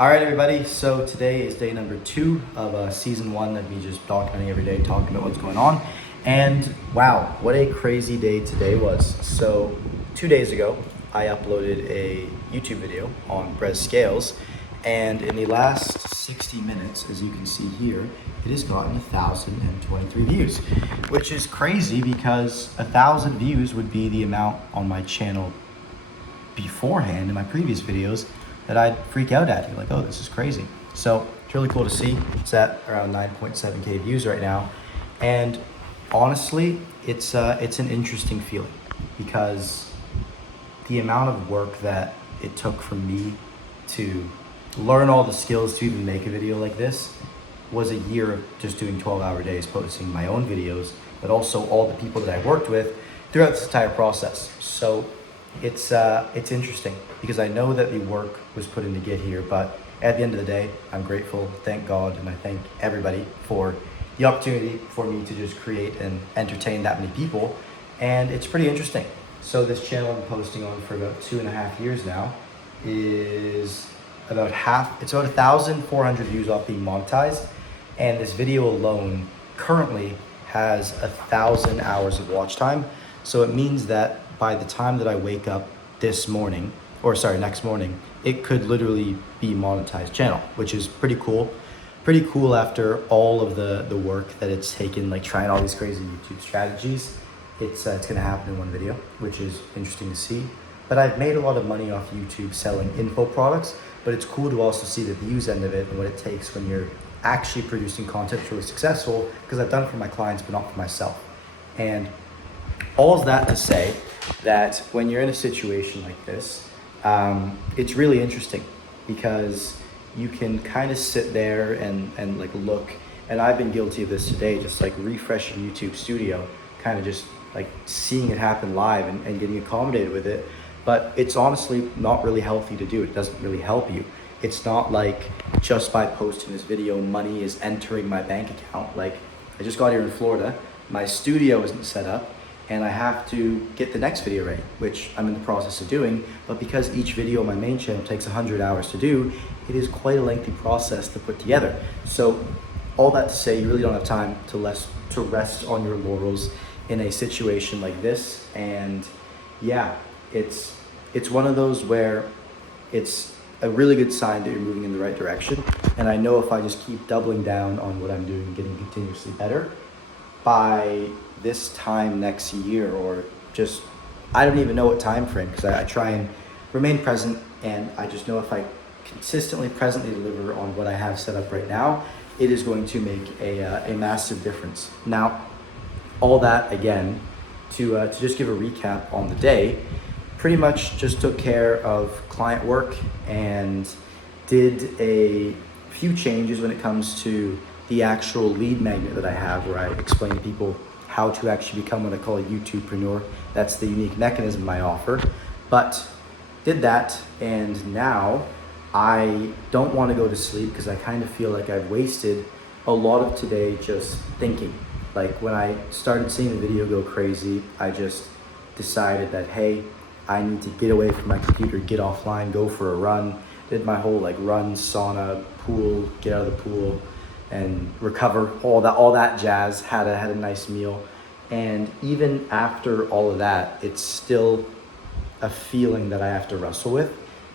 All right, everybody. So today is day number 2 of season 1 of me just documenting every day, talking about what's going on. And wow, what a crazy day today was. So 2 days ago, I uploaded a YouTube video on breast scales. And in the last 60 minutes, as you can see here, it has gotten 1,023 views, which is crazy because 1,000 views would be the amount on my channel beforehand in my previous videos that I'd freak out at. You're like, oh, this is crazy. So it's really cool to see. It's at around 9.7K views right now. And honestly, it's an interesting feeling because the amount of work that it took for me to learn all the skills to even make a video like this was a year of just doing 12-hour days posting my own videos, but also all the people that I worked with throughout this entire process. So it's interesting because I know that the work was put in to get here, but at the end of the day, I'm grateful, thank God, and I thank everybody for the opportunity for me to just create and entertain that many people. And it's pretty interesting. So this channel I've been posting on for about 2.5 years now is about 1,400 views off being monetized. And this video alone currently has 1,000 hours of watch time. So it means that by the time that I wake up next morning, it could literally be monetized channel, which is pretty cool. Pretty cool after all of the work that it's taken, like trying all these crazy YouTube strategies. It's gonna happen in one video, which is interesting to see. But I've made a lot of money off YouTube selling info products, but it's cool to also see the views end of it and what it takes when you're actually producing content that's really successful, because I've done it for my clients, but not for myself. And all of that to say that when you're in a situation like this, it's really interesting because you can kind of sit there and like look, and I've been guilty of this today, just like refreshing YouTube Studio, kind of just like seeing it happen live and getting accommodated with it. But it's honestly not really healthy to do. It doesn't really help you. It's not like just by posting this video, money is entering my bank account. Like I just got here in Florida, my studio isn't set up, and I have to get the next video ready, which I'm in the process of doing. But because each video on my main channel takes 100 hours to do, it is quite a lengthy process to put together. So all that to say, you really don't have time to rest on your laurels in a situation like this. And yeah, it's one of those where it's a really good sign that you're moving in the right direction. And I know if I just keep doubling down on what I'm doing and getting continuously better, by this time next year, or just, I don't even know what time frame, because I try and remain present, and I just know if I consistently presently deliver on what I have set up right now, it is going to make a massive difference. Now, all that again, to just give a recap on the day, pretty much just took care of client work and did a few changes when it comes to the actual lead magnet that I have, where I explain to people how to actually become what I call a YouTubepreneur. That's the unique mechanism I offer. But did that, and now I don't want to go to sleep because I kind of feel like I've wasted a lot of today just thinking. Like when I started seeing the video go crazy, I just decided that, hey, I need to get away from my computer, get offline, go for a run. Did my whole like run, sauna, pool, get out of the pool, and recover, all that jazz. Had a nice meal. And even after all of that, it's still a feeling that I have to wrestle with.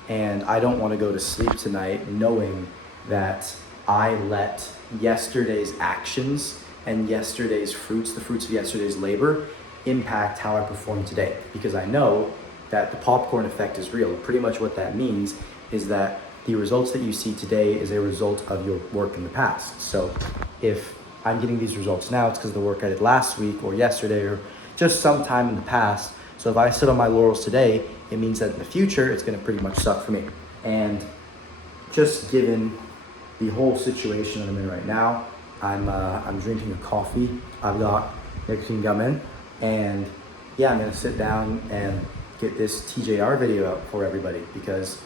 And I don't want to go to sleep tonight knowing that I let yesterday's actions and yesterday's fruits, the fruits of yesterday's labor, impact how I perform today. Because I know that the popcorn effect is real. Pretty much what that means is that the results that you see today is a result of your work in the past. So if I'm getting these results now, it's because of the work I did last week or yesterday or just sometime in the past. So if I sit on my laurels today, it means that in the future, it's gonna pretty much suck for me. And just given the whole situation that I'm in right now, I'm drinking a coffee. I've got nicotine gum in, and yeah, I'm gonna sit down and get this TJR video out for everybody, because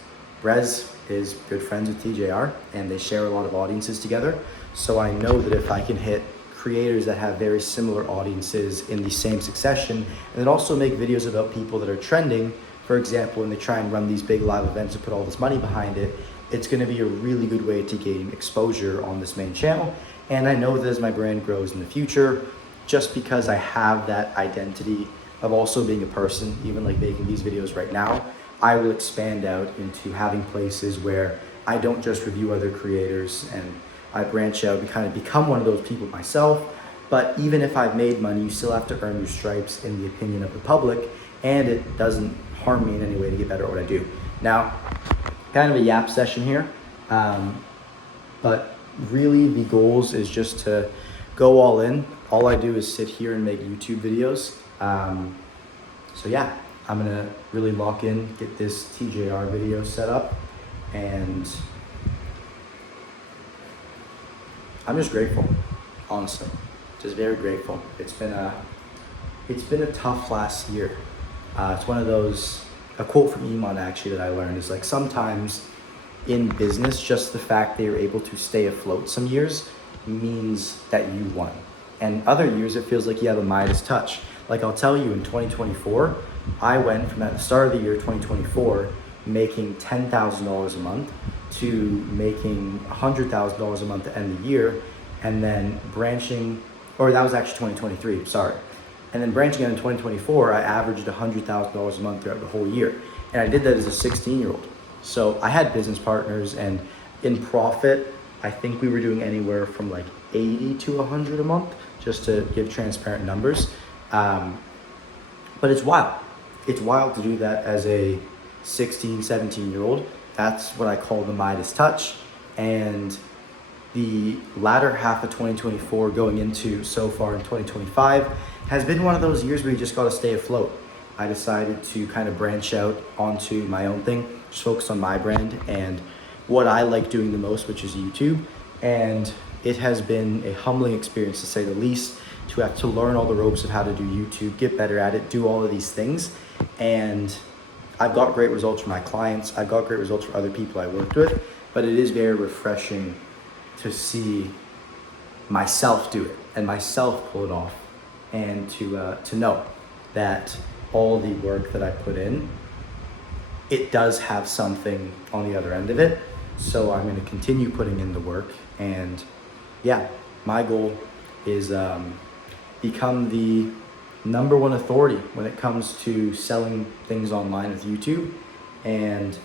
Brez is good friends with TJR and they share a lot of audiences together. So I know that if I can hit creators that have very similar audiences in the same succession, and then also make videos about people that are trending, for example, when they try and run these big live events and put all this money behind it, it's going to be a really good way to gain exposure on this main channel. And I know that as my brand grows in the future, just because I have that identity of also being a person, even like making these videos right now, I will expand out into having places where I don't just review other creators and I branch out and kind of become one of those people myself. But even if I've made money, you still have to earn your stripes in the opinion of the public, and it doesn't harm me in any way to get better at what I do. Now, kind of a yap session here, but really the goals is just to go all in. All I do is sit here and make YouTube videos. So yeah, I'm gonna really lock in, get this TJR video set up, and I'm just grateful, honestly, just very grateful. It's been a tough last year. It's one of those, a quote from Newman actually that I learned is like, sometimes in business, just the fact that you're able to stay afloat some years means that you won. And other years, it feels like you have a Midas touch. Like I'll tell you, in 2024, I went from at the start of the year, 2024, making $10,000 a month to making $100,000 a month at the end of the year, and then branching, or that was actually 2023, sorry. And then branching out in 2024, I averaged $100,000 a month throughout the whole year. And I did that as a 16-year-old. So I had business partners, and in profit, I think we were doing anywhere from like 80 to 100 a month, just to give transparent numbers. But it's wild. It's wild to do that as a 16, 17-year-old. That's what I call the Midas touch. And the latter half of 2024 going into so far in 2025 has been one of those years where you just got to stay afloat. I decided to kind of branch out onto my own thing, just focus on my brand and what I like doing the most, which is YouTube. And it has been a humbling experience, to say the least, to have to learn all the ropes of how to do YouTube, get better at it, do all of these things. And I've got great results for my clients. I've got great results for other people I worked with, but it is very refreshing to see myself do it and myself pull it off, and to know that all the work that I put in, it does have something on the other end of it. So I'm going to continue putting in the work, and yeah, my goal is become the number one authority when it comes to selling things online with YouTube, and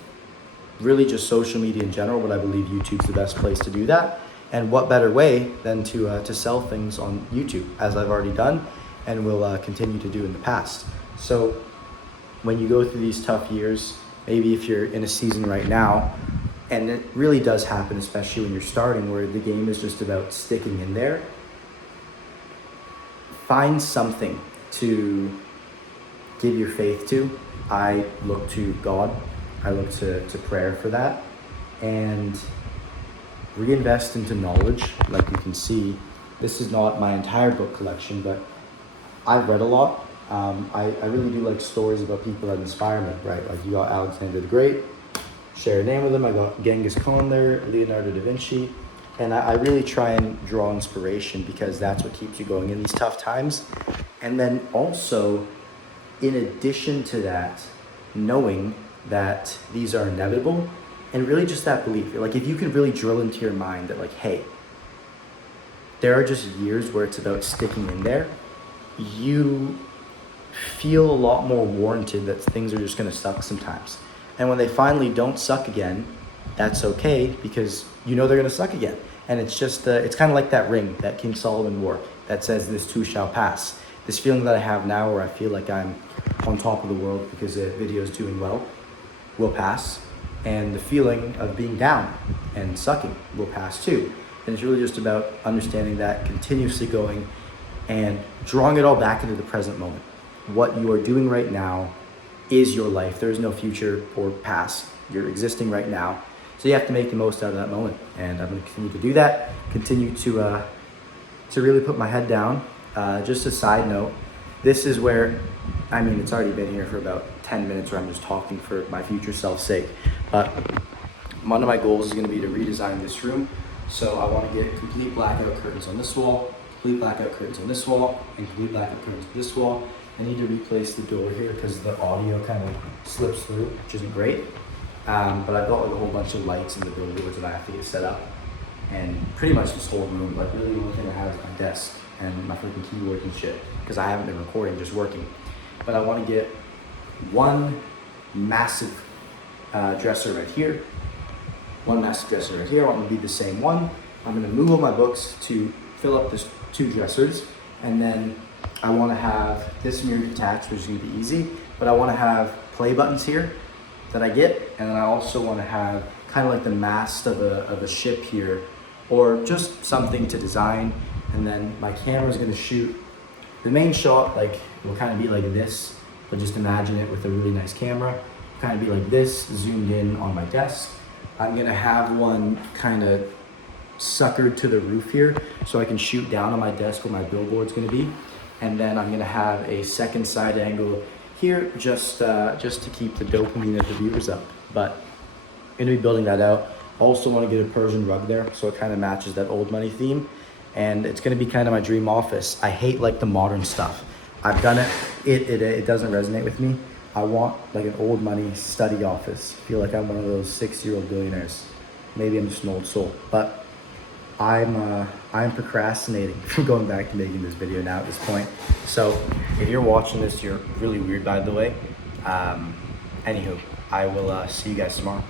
really just social media in general. But I believe YouTube's the best place to do that. And what better way than to sell things on YouTube, as I've already done and will continue to do in the past. So when you go through these tough years, maybe if you're in a season right now, and it really does happen, especially when you're starting, where the game is just about sticking in there, find something to give your faith to. I look to God. I look to prayer for that. And reinvest into knowledge. Like you can see, this is not my entire book collection, but I've read a lot. I really do like stories about people that inspire me, right? Like you got Alexander the Great, share a name with him. I got Genghis Khan there, Leonardo da Vinci. And I really try and draw inspiration, because that's what keeps you going in these tough times. And then also, in addition to that, knowing that these are inevitable, and really just that belief. Like if you can really drill into your mind that like, hey, there are just years where it's about sticking in there, you feel a lot more warranted that things are just gonna suck sometimes. And when they finally don't suck again, that's okay, because you know they're gonna suck again. And it's just, it's kind of like that ring that King Solomon wore that says, this too shall pass. This feeling that I have now, where I feel like I'm on top of the world because the video is doing well, will pass. And the feeling of being down and sucking will pass too. And it's really just about understanding that, continuously going and drawing it all back into the present moment. What you are doing right now is your life. There is no future or past. You're existing right now. So you have to make the most out of that moment. And I'm going to continue to do that, continue to really put my head down. Just a side note, this is where, I mean, it's already been here for about 10 minutes where I'm just talking for my future self's sake. But one of my goals is going to be to redesign this room. So I want to get complete blackout curtains on this wall, complete blackout curtains on this wall, and complete blackout curtains on this wall. I need to replace the door here because the audio kind of slips through, which isn't great. But I've got like a whole bunch of lights in the billboards that I have to get set up. And pretty much this whole room, like really the only thing I have is my desk and my freaking keyboard and shit, because I haven't been recording, just working. But I want to get one massive dresser right here, one massive dresser right here. I want to be the same one. I'm going to move all my books to fill up this 2 dressers, and then I want to have this mirror detached, which is going to be easy, but I want to have play buttons here that I get, and then I also want to have kind of like the mast of a ship here, or just something to design. And then my camera is going to shoot the main shot, like will kind of be like this, but just imagine it with a really nice camera. Kind of be like this, zoomed in on my desk. I'm going to have one kind of suckered to the roof here, so I can shoot down on my desk where my billboard's going to be. And then I'm going to have a second side angle here, just to keep the dopamine of the viewers up. But I'm going to be building that out. Also want to get a Persian rug there, so it kind of matches that old money theme. And it's going to be kind of my dream office. I hate like the modern stuff. I've done it. It doesn't resonate with me. I want like an old money study office. I feel like I'm one of those 6-year-old billionaires. Maybe I'm just an old soul, but I'm procrastinating from going back to making this video now at this point. So if you're watching this, you're really weird, by the way. Anywho, I will see you guys tomorrow.